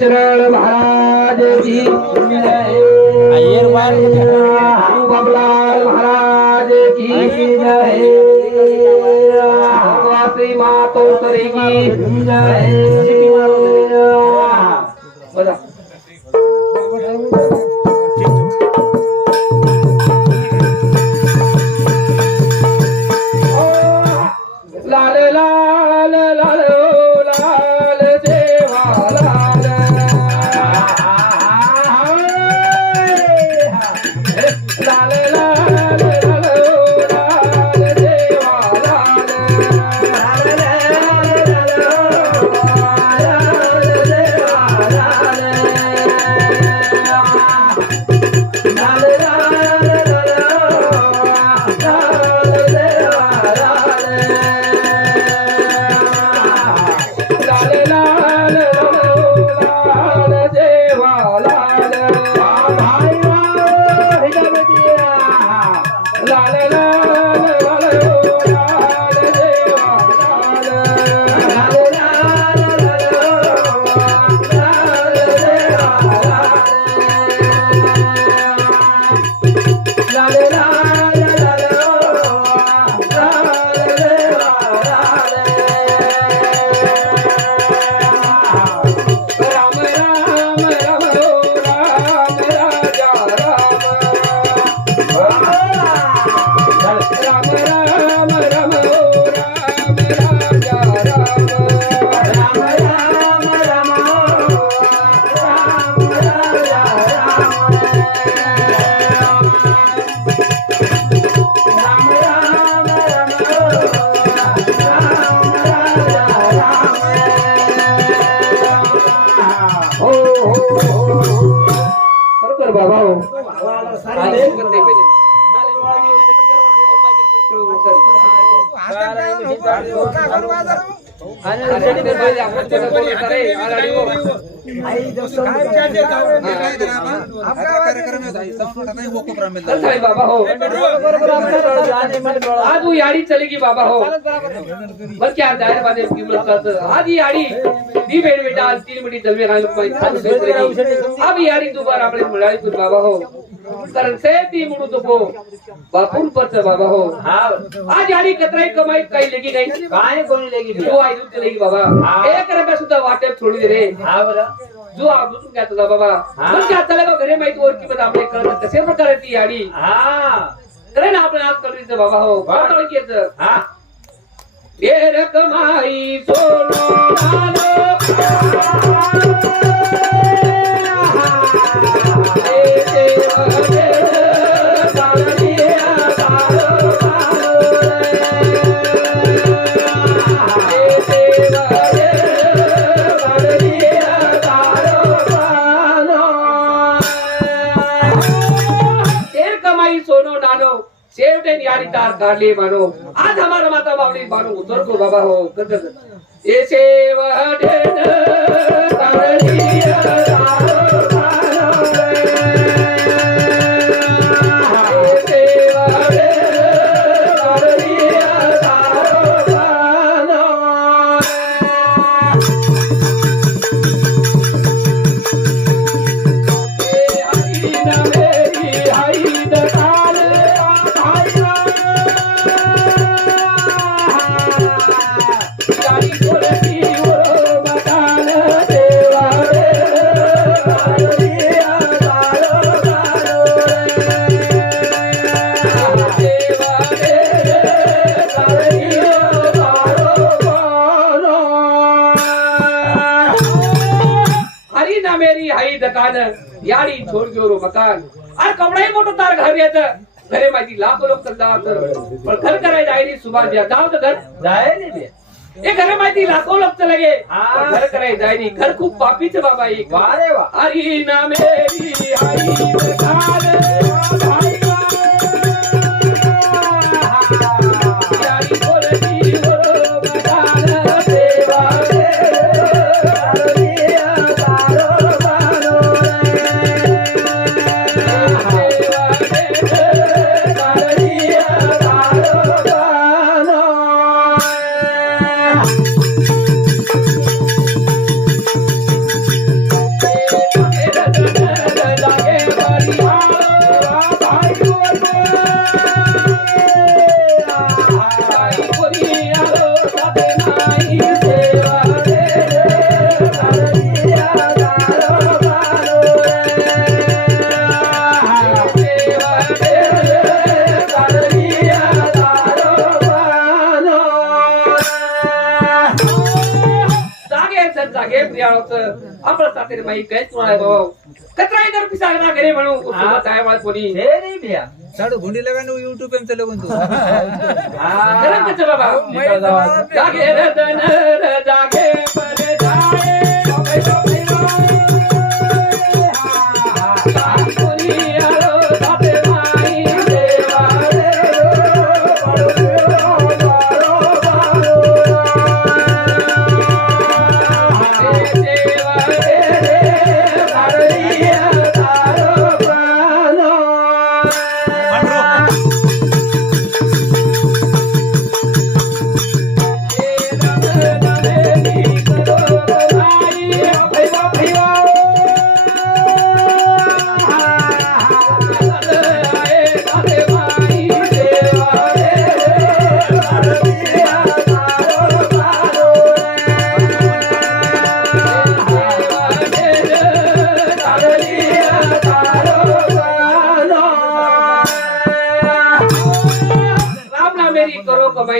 चरण महाराज की जय बाबूलाल महाराज की जय वासी मातोश्री की जय. Oh आज वो यारी चलेगी बाबा हो बस क्या दायर बाजे की मुलाकात आज ही यारी दी बेड बेटा आज तीन मिनट चलवे घाल अब याड़ी दोबारा अपने मुलाकात बाबा हो. कारण से ती म्हणू तो बापून परच बाबा हो. आज यारी कतराई कमाई काही लेगी नाही. काय कोणी लेगी जो आई दूध लेगी बाबा. एक रुपया सुद्धा वाटेप थोडी दे रे. हा बरं. जो आबून घ्या तुझा बाबा. पण क्या चालेल घरे माहिती ओळखी मध्ये आपले कळत. कसे प्रकारे ती याडी. हा करे ना आपण आज कळीचं बाबा हो. ओळखीचं हा. ये रकमाई सोनो न्यारी मानो आज हमारा माता बावली मानो उतर को बाबा हो कर कर ये मेरी हाई दकान याडी छोड घेऊ रो मकान। अरे कपडाही मोठं तार घर येतं। घरे माहिती लाखो लोक चालतात पण घर करायला आयडी सुभाष द्या. जाऊ तर घर. जाय नाही बे. हे घरे माहिती लाखो लोक चले गे हा. घर करायला जायनी घर खूप पापीचं बाबा एक वा रे वा. हरी ना मेरी हाई दकान द्यावं अमृत सातेर माई काय? इधर पिसा ना घरी म्हणू काय मला कोणी हे गुंडी लगा ना युट्यूब एम चलो गुंतू जागे रतन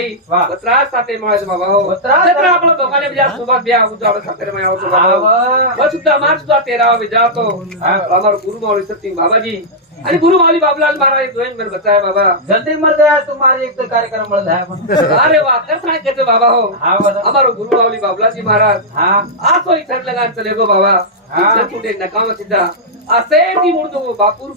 કરો કમાઈ વાહ. વતરાજ સાથે મળે છે બાબા હો. વતરાજ છત્રા આપણો દુકાને બીજા સુબહ બે આવું તો આપણે સાથે રમાય આવો છો બાબા હો. આવા. બસ સુદ્ધા માર સુદ્ધા તેરાવા બી જાતો હા. અમારો ગુરુ માવળી સત્ય બાબાજી અને ગુરુ માવળી બાબલાલ મહારાજ જોઈને મને બતાવ્યા બાબા જલ્દી મર ગયા તું મારી એક તો કાર્યક્રમ મળ થાય પણ અરે વાહ કરતા કે છે બાબા હો હા બધા અમારો ગુરુ માવળી બાબલાજી મહારાજ હા આ તો ઈથર લગાન ચલે ગો બાબા હા. ઇથર તૂટે નકામ સીધા આ સેટી મુર્દો બાપુર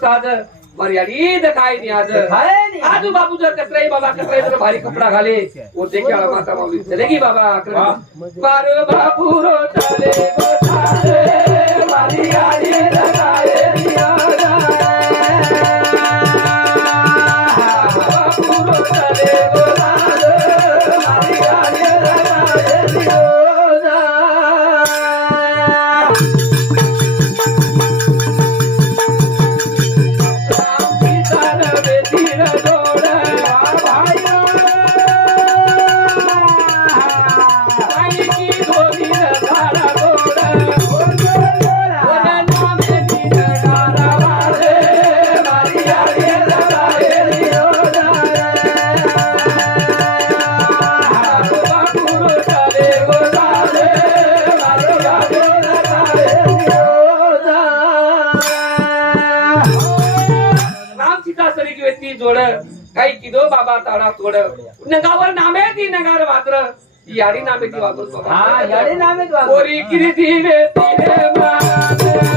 साधं मर्यादित काय नाही आज आजू बापू जर कसलाही बाबा कसलाही भारी कपडा घाले वो देखिया माता माऊली चले की बाबा बार बाबू रो की जोड काही किदो बाबा ताडा तोड. नगावर नामे ती नगार वात्र. याडी नामे ती वाजवतो हा याडी नामे पोरी किरी ती रे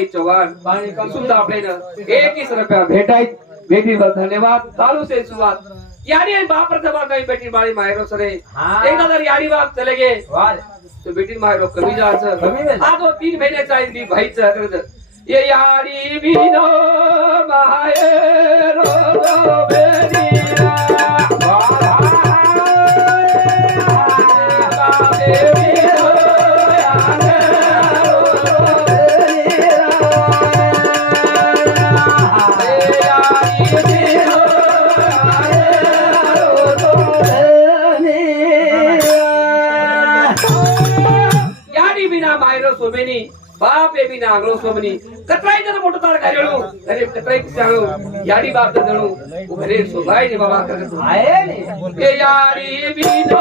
मुंबई चव्हाण सुद्धा आपल्याला एकवीस रुपया भेटायत बेबी धन्यवाद। चालू से सुवाद यानी बाप दबा कहीं बेटी बाळी मायरो सरे। एक हजार यारी बाप चले गए तो बेटी मायरो कमी जा सर। हाँ तीन महीने चाहिए दी भाई सर। ये यारी भी नो मायरो याडी बिना मायरो सोबेनी बाप ए बी नांगलो सोमनी कतराई जर मोठं तार घालू अरे कतराई चालू याडी बाप जणू घरे सोबाई ने बाबा करत आहे ने. ए याडी बिनो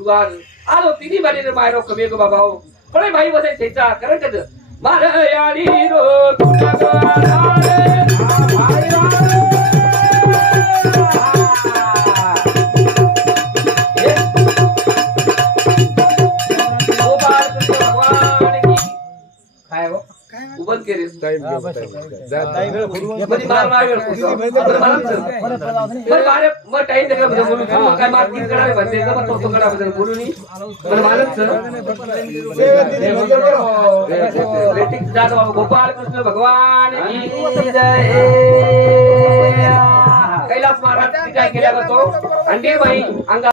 માયરો છૂટવાર આલો તીની બારીનો માયરો કમેકો બાબાઓ પણ ભાઈ બધે ચેચા કરે છે મારે આડીનો છૂટકો આધાર जात बाबा गोपाल कृष्ण भगवान की कैलास महाराज काय केल्या तो. अंडे बाई अंगा